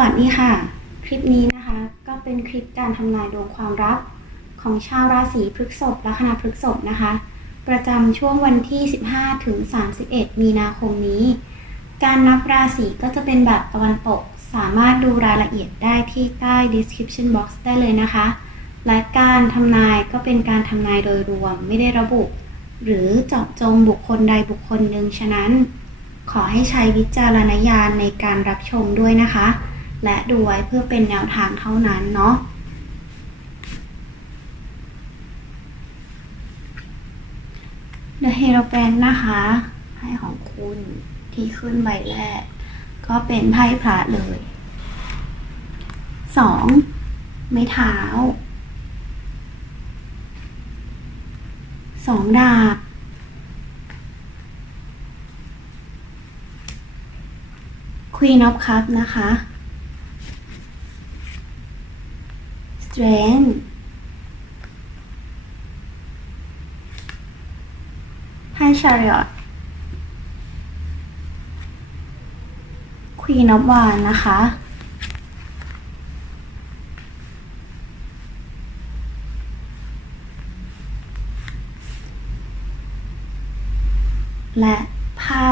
วัสดีค่ะ คลิปนี้นะคะก็เป็นคลิปการทำนายดวงความรักของชาวราศีพฤษภละคณะพฤษภนะคะ ประจำช่วงวันที่ 15ถึง31 มีนาคมนี้ การนับราศีก็จะเป็นแบบตะวันตก สามารถดูรายละเอียดได้ที่ใต้ description box ได้เลยนะคะ และการทำนายก็เป็นการทำนายโดยรวมไม่ได้ระบุ หรือเจาะจงบุคคลใดบุคคลหนึ่งฉะนั้น ขอให้ใช้วิจารณญาณในการรับชมด้วยนะคะ และดูไว้เพื่อเป็นแนวทางเท่านั้นเนาะ The Hierophant นะคะไพ่ของคุณที่ขึ้นใบแรก ก็เป็นไพ่พระเลยสองไม้เท้าสองดาบ Queen of Cups นะคะ strength ให้ชาริอต Queen พวานนะคะ และไพ่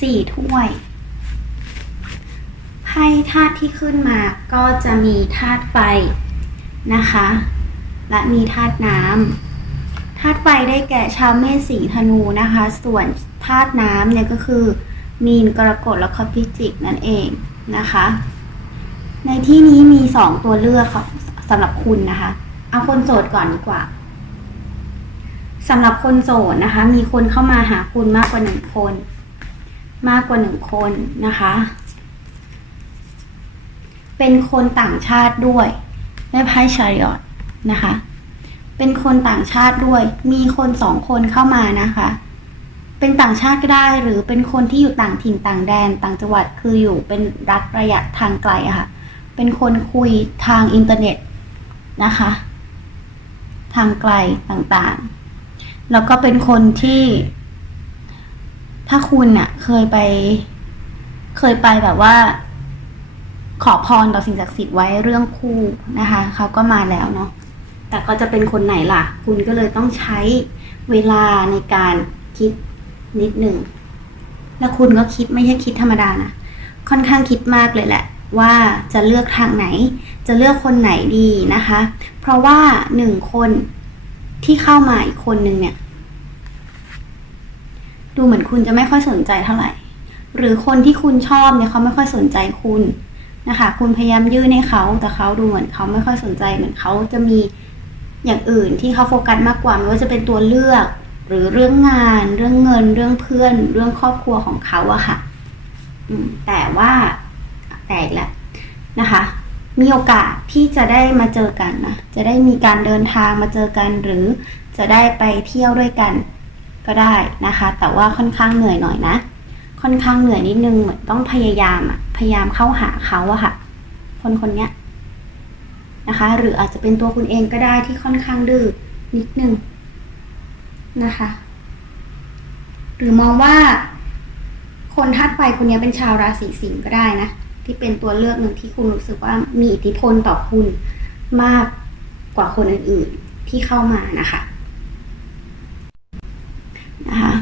สี่ถ้วย ไพ่ธาตุที่ขึ้นมาก็จะมีธาตุไฟนะคะ และมีธาตุน้ำธาตุไฟได้แก่ชาวเมษสีธนูนะคะ ส่วนธาตุน้ำเนี่ยก็คือ มีนกรกฎและคพิจิกนั่นเองนะคะ ในที่นี้มีสองตัวเลือกค่ะสำหรับคุณนะคะ เอาคนโสดก่อนดีกว่าสำหรับคนโสดนะคะ มีคนเข้ามาหาคุณมากกว่าหนึ่งคน มากกว่าหนึ่งคนนะคะ เป็นคนต่างชาติด้วยได้ไพ่ชาริออตนะคะ เป็นคนต่างชาติด้วย มีคนสองคนเข้ามานะคะ เป็นต่างชาติก็ได้หรือเป็นคนที่อยู่ต่างถิ่นต่างแดนต่างจังหวัดคืออยู่เป็นรัฐระยะทางไกลอะค่ะ เป็นคนคุยทางอินเทอร์เน็ตนะคะ ทางไกลต่างๆ แล้วก็เป็นคนที่ ถ้าคุณอะเคยไป เคยไปแบบว่า ขอพรต่อสิ่งศักดิ์สิทธิ์ไว้เรื่องคู่นะคะเขาก็มาแล้วเนาะแต่ก็จะเป็นคนไหนล่ะ คุณก็เลยต้องใช้เวลาในการคิดนิดหนึ่งแล้วคุณก็คิดไม่ใช่คิดธรรมดานะค่อนข้างคิดมากเลยแหละ ว่าจะเลือกทางไหน จะเลือกคนไหนดีนะคะ เพราะว่าหนึ่งคนที่เข้ามาอีกคนหนึ่งเนี่ย ดูเหมือนคุณจะไม่ค่อยสนใจเท่าไหร่ หรือคนที่คุณชอบเนี่ยเขาไม่ค่อยสนใจคุณ นะคะ คุณพยายามยื่นให้เขาแต่เขาดูเหมือนเขาไม่ค่อยสนใจเหมือนเขาจะมีอย่างอื่นที่เขาโฟกัสมากกว่าไม่ว่าจะเป็นตัวเลือก หรือเรื่องงาน เรื่องเงิน เรื่องเพื่อน เรื่องครอบครัวของเขาอะค่ะแต่ว่าแต่อีกแหละนะคะ มีโอกาสที่จะได้มาเจอกันนะจะได้มีการเดินทางมาเจอกันหรือจะได้ไปเที่ยวด้วยกันก็ได้นะคะ แต่ว่าค่อนข้างเหนื่อยหน่อยนะ ค่อนข้างเหนื่อยนิดนึงเหมือนต้องพยายามอะ พยายามเข้าหาเขาอะค่ะ คนคนเนี้ยนะคะ หรืออาจจะเป็นตัวคุณเองก็ได้ที่ค่อนข้างดื้อนิดนึงนะคะ หรือมองว่า คนธาตุไฟคนนี้เป็นชาวราศีสิงห์ก็ได้นะ ที่เป็นตัวเลือกหนึ่งที่คุณรู้สึกว่ามีอิทธิพลต่อคุณมากกว่าคนอื่นๆที่เข้ามานะคะนะคะ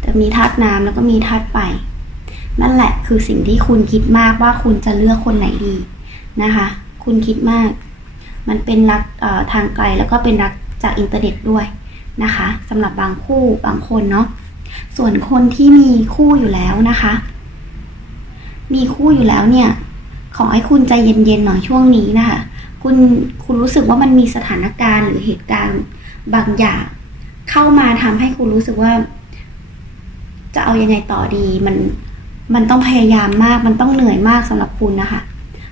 แต่มีธาตุน้ำแล้วก็มีธาตุไฟ นั่นแหละคือสิ่งที่คุณคิดมากว่าคุณจะเลือกคนไหนดีนะคะ คุณคิดมาก มันเป็นรักทางไกลแล้วก็เป็นรักจากอินเทอร์เน็ตด้วยนะคะสำหรับบางคู่บางคนเนาะส่วนคนที่มีคู่อยู่แล้วนะคะ มีคู่อยู่แล้วเนี่ย ขอให้คุณใจเย็นๆหน่อยช่วงนี้นะคะ คุณคุณรู้สึกว่ามันมีสถานการณ์หรือเหตุการณ์บางอย่างเข้ามาทำให้คุณรู้สึกว่า จะเอายังไงต่อดี มัน มันต้องพยายามมาก มันต้องเหนื่อยมากสำหรับคุณนะคะ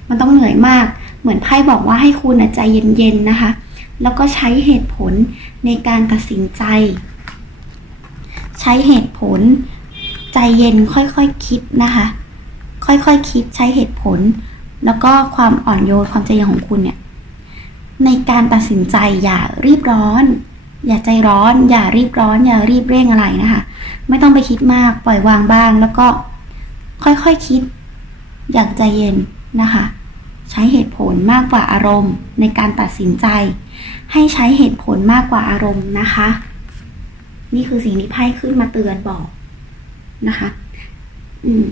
มันต้องเหนื่อยมาก เหมือนไพ่บอกว่าให้คุณใจเย็นๆนะคะ แล้วก็ใช้เหตุผลในการตัดสินใจ ใช้เหตุผล ใจเย็นค่อยๆคคิดนะคะ ค่อยๆคคิดใช้เหตุผล แล้วก็ความอ่อนโยนความใจเย็นของคุณเนี่ย ในการตัดสินใจอย่ารีบร้อน อย่าใจร้อน อย่ารีบร้อน อย่ารีบเร่งอะไรนะคะ ไม่ต้องไปคิดมากปล่อยวางบ้างแล้วก็ ค่อยๆคคิด อย่างใจเย็นนะคะ ใช้เหตุผลมากกว่าอารมณ์ในการตัดสินใจ ให้ใช้เหตุผลมากกว่าอารมณ์นะคะ นี่คือสิ่งที่ไพ่ขึ้นมาเตือนบอกนะคะ อืม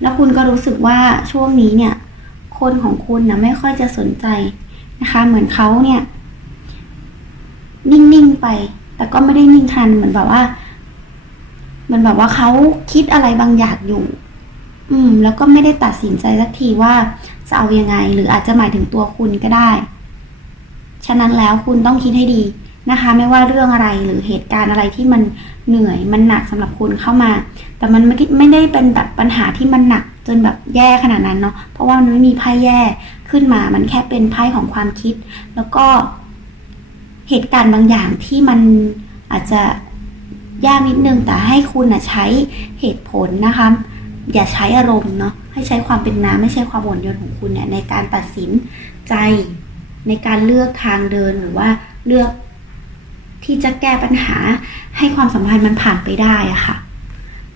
แล้วคุณก็รู้สึกว่าช่วงนี้เนี่ย คนของคุณนะไม่ค่อยจะสนใจนะคะ เหมือนเขาเนี่ย นิ่งๆไป แต่ก็ไม่ได้นิ่งทันเหมือนแบบว่าเหมือนแบบว่าเขาคิดอะไรบางอย่างอยู่ อืม แล้วก็ไม่ได้ตัดสินใจสักทีว่าจะเอายังไง หรืออาจจะหมายถึงตัวคุณก็ได้ ฉะนั้นแล้วคุณต้องคิดให้ดีนะคะ ไม่ว่าเรื่องอะไรหรือเหตุการณ์อะไรที่มันเหนื่อยมันหนักสำหรับคุณเข้ามา แต่มันไม่ไม่ได้เป็นแบบปัญหาที่มันหนักจนแบบแย่ขนาดนั้นเนาะเพราะว่ามันไม่มีไพ่แย่ขึ้นมา มันแค่เป็นไพ่ของความคิด แล้วก็เหตุการณ์บางอย่างที่มันอาจจะยากนิดนึงแต่ให้คุณนะใช้เหตุผลนะคะ อย่าใช้อารมณ์เนาะให้ใช้ความเป็นน้ำไม่ใช่ความอ่อนโยนของคุณเนี่ยในการตัดสินใจในการเลือกทางเดินหรือว่าเลือกที่จะแก้ปัญหาให้ความสัมพันธ์มันผ่านไปได้อะค่ะ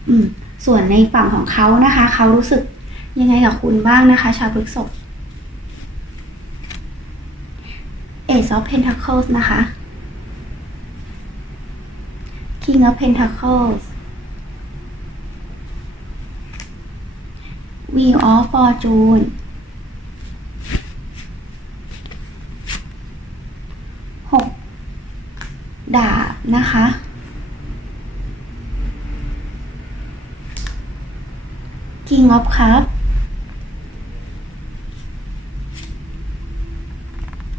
อืม ส่วนในฝั่งของเขานะคะ เขารู้สึกยังไงกับคุณบ้างนะคะ ชาวพฤษภ Ace of Pentacles นะคะ King of Pentacles Wheel of Fortune หกดาบนะคะ King of Cups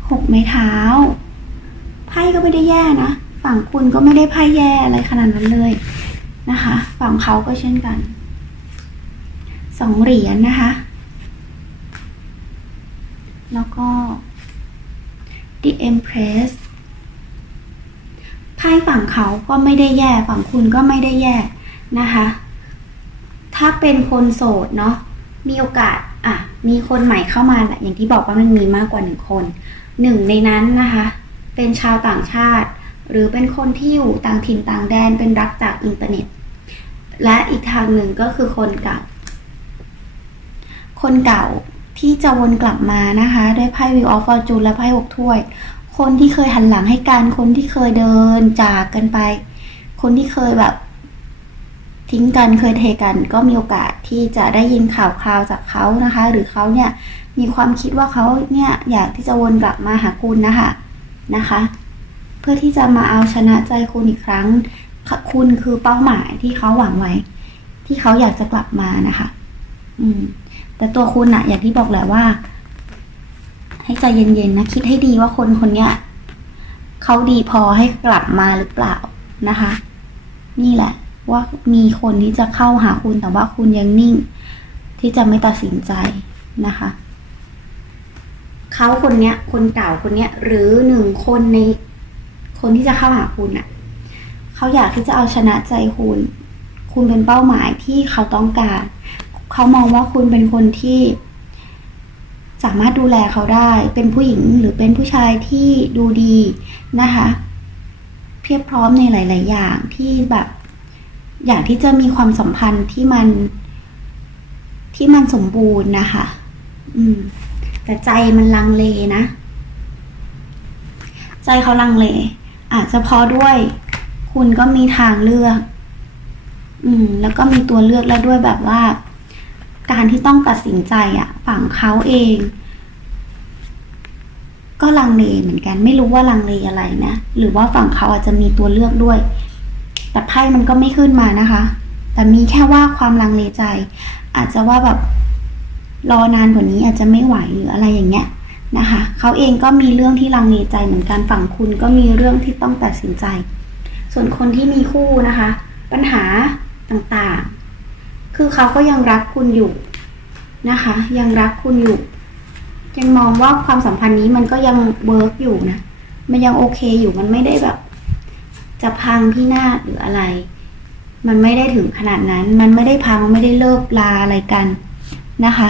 หกไม้เท้า ไพ่ก็ไม่ได้แย่นะ ฝั่งคุณก็ไม่ได้ไพ่แย่อะไรขนาดนั้นเลยนะคะ ฝั่งเขาก็เช่นกัน สองเหรียญนะคะ แล้วก็ The Empress ไพ่ฝั่งเขาก็ไม่ได้แย่ ฝั่งคุณก็ไม่ได้แย่นะคะ ถ้าเป็นคนโสดเนาะ มีโอกาส อะ มีคนใหม่เข้ามาแหละ อย่างที่บอกว่ามันมีมากกว่าหนึ่งคน หนึ่งในนั้นนะคะ เป็นชาวต่างชาติ หรือเป็นคนที่อยู่ต่างถิ่นต่างแดน เป็นรักจากอินเทอร์เน็ต และอีกทางหนึ่งก็คือคนเก่า คนเก่าที่จะวนกลับมานะคะ ด้วยไพ่วิวออฟฟอร์จูนและไพ่หกถ้วย คนที่เคยหันหลังให้กัน คนที่เคยเดินจากกันไป คนที่เคยแบบ ทิ้งกันเคยเทกันก็มีโอกาสที่จะได้ยินข่าวคราวจากเขานะคะ หรือเขาเนี่ยมีความคิดว่าเขาเนี่ยอยากที่จะวนกลับมาหาคุณนะคะนะคะ เพื่อที่จะมาเอาชนะใจคุณอีกครั้ง คุณคือเป้าหมายที่เขาหวังไว้ ที่เขาอยากจะกลับมานะคะ อืม แต่ตัวคุณอะอย่างที่บอกแหละว่า ให้ใจเย็นๆนะคิดให้ดีว่าคนคนเนี้ยเขาดีพอให้กลับมาหรือเปล่านะคะ นี่แหละ ว่ามีคนที่จะเข้าหาคุณแต่ว่าคุณยังนิ่ง ที่จะไม่ตัดสินใจนะคะเขาคนเนี้ย คนเก่าคนเนี้ย หรือหนึ่งคนในคนที่จะเข้าหาคุณอะเขาอยากที่จะเอาชนะใจคุณ คุณเป็นเป้าหมายที่เขาต้องการ เขามองว่าคุณเป็นคนที่ สามารถดูแลเขาได้ เป็นผู้หญิงหรือเป็นผู้ชายที่ดูดีนะคะ เพียบพร้อมในหลาย ๆ อย่างที่แบบ อย่างที่จะมีความสัมพันธ์ที่มันที่มันสมบูรณ์นะคะ อืม แต่ใจมันลังเลนะ ใจเขาลังเล อาจจะพราะด้วย คุณก็มีทางเลือก อืม แล้วก็มีตัวเลือกแล้วด้วยแบบว่า การที่ต้องตัดสินใจอะฝั่งเขาเอง ก็ลังเลเหมือนกันไม่รู้ว่าลังเลอะไรนะหรือว่าฝั่งเขาอาจจะมีตัวเลือกด้วย แต่ไพ่มันก็ไม่ขึ้นมานะคะ แต่มีแค่ว่าความลังเลใจ อาจจะว่าแบบรอนานกว่านี้อาจจะไม่ไหวหรืออะไรอย่างเงี้ยนะคะเขาเองก็มีเรื่องที่ลังเลใจเหมือนกันฝั่งคุณก็มีเรื่องที่ต้องตัดสินใจ ส่วนคนที่มีคู่นะคะ ปัญหาต่างๆ คือเขาก็ยังรักคุณอยู่นะคะ ยังรักคุณอยู่ ยังมองว่าความสัมพันธ์นี้มันก็ยังเวิร์กอยู่นะ มันยังโอเคอยู่มันไม่ได้แบบ จะพังพินาศหรืออะไร มันไม่ได้ถึงขนาดนั้น มันไม่ได้พังมันไม่ได้เลิกลาอะไรกันนะคะ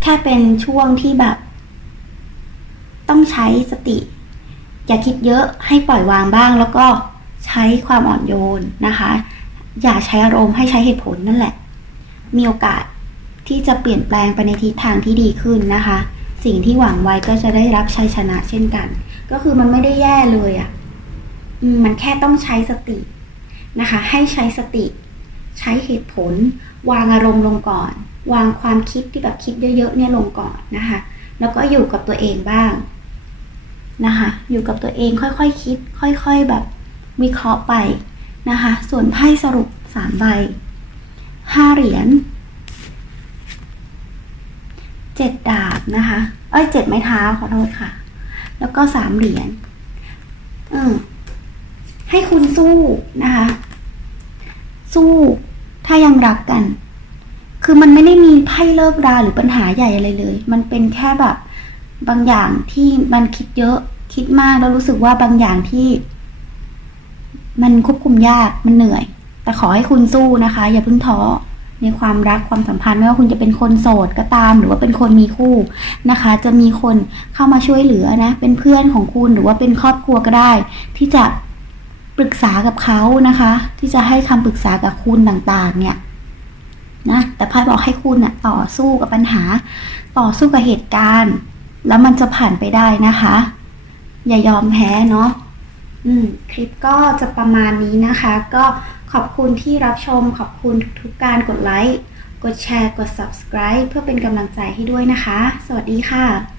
แค่เป็นช่วงที่แบบ ต้องใช้สติ อย่าคิดเยอะให้ปล่อยวางบ้างแล้วก็ใช้ความอ่อนโยนนะคะ อย่าใช้อารมณ์ให้ใช้เหตุผลนั่นแหละ มีโอกาสที่จะเปลี่ยนแปลงไปในทิศทางที่ดีขึ้นนะคะ สิ่งที่หวังไว้ก็จะได้รับชัยชนะเช่นกัน ก็คือมันไม่ได้แย่เลยอะ่ะมมันแค่ต้องใช้สตินะคะ ให้ใช้สติ ใช้เหตุผล วางอารมณ์ลงก่อน วางความคิดที่แบบคิดเยอะๆเนี่ยลงก่อนนะคะ แล้วก็อยู่กับตัวเองบ้างนะคะ อยู่กับตัวเองค่อยๆคคิด ค่อย ๆ แบบวิเคราะห์ไป นะคะ ส่วนไพ่สรุปสามใบห้าเหรียญเจ็ดดาบนะคะ เอ้ยเจ็ดไม้เท้าขอโทษค่ะ แล้วก็สามเหรียญอืมให้คุณสู้นะคะ สู้ถ้ายังรักกัน คือมันไม่ได้มีไพ่เลิกราหรือปัญหาใหญ่อะไรเลย มันเป็นแค่แบบบางอย่างที่มันคิดเยอะคิดมากแล้วรู้สึกว่าบางอย่างที่ มันควบคุมยากมันเหนื่อย แต่ขอให้คุณสู้นะคะ อย่าเพิ่งท้อในความรักความสัมพันธ์ไม่ว่าคุณจะเป็นคนโสดก็ตาม หรือว่าเป็นคนมีคู่นะคะ จะมีคนเข้ามาช่วยเหลือนะ เป็นเพื่อนของคุณหรือว่าเป็นครอบครัวก็ได้ ที่จะปรึกษากับเขานะคะ ที่จะให้คำปรึกษากับคุณต่างๆ เนี่ยนะแต่ไพ่บอกให้คุณน่ะต่อสู้กับปัญหา ต่อสู้กับเหตุการณ์ แล้วมันจะผ่านไปได้นะคะ อย่ายอมแพ้เนาะ อืมคลิปก็จะประมาณนี้นะคะ ก็ขอบคุณที่รับชม ขอบคุณทุกๆการกดไลค์ กดแชร์ กด subscribe เพื่อเป็นกำลังใจให้ด้วยนะคะ สวัสดีค่ะ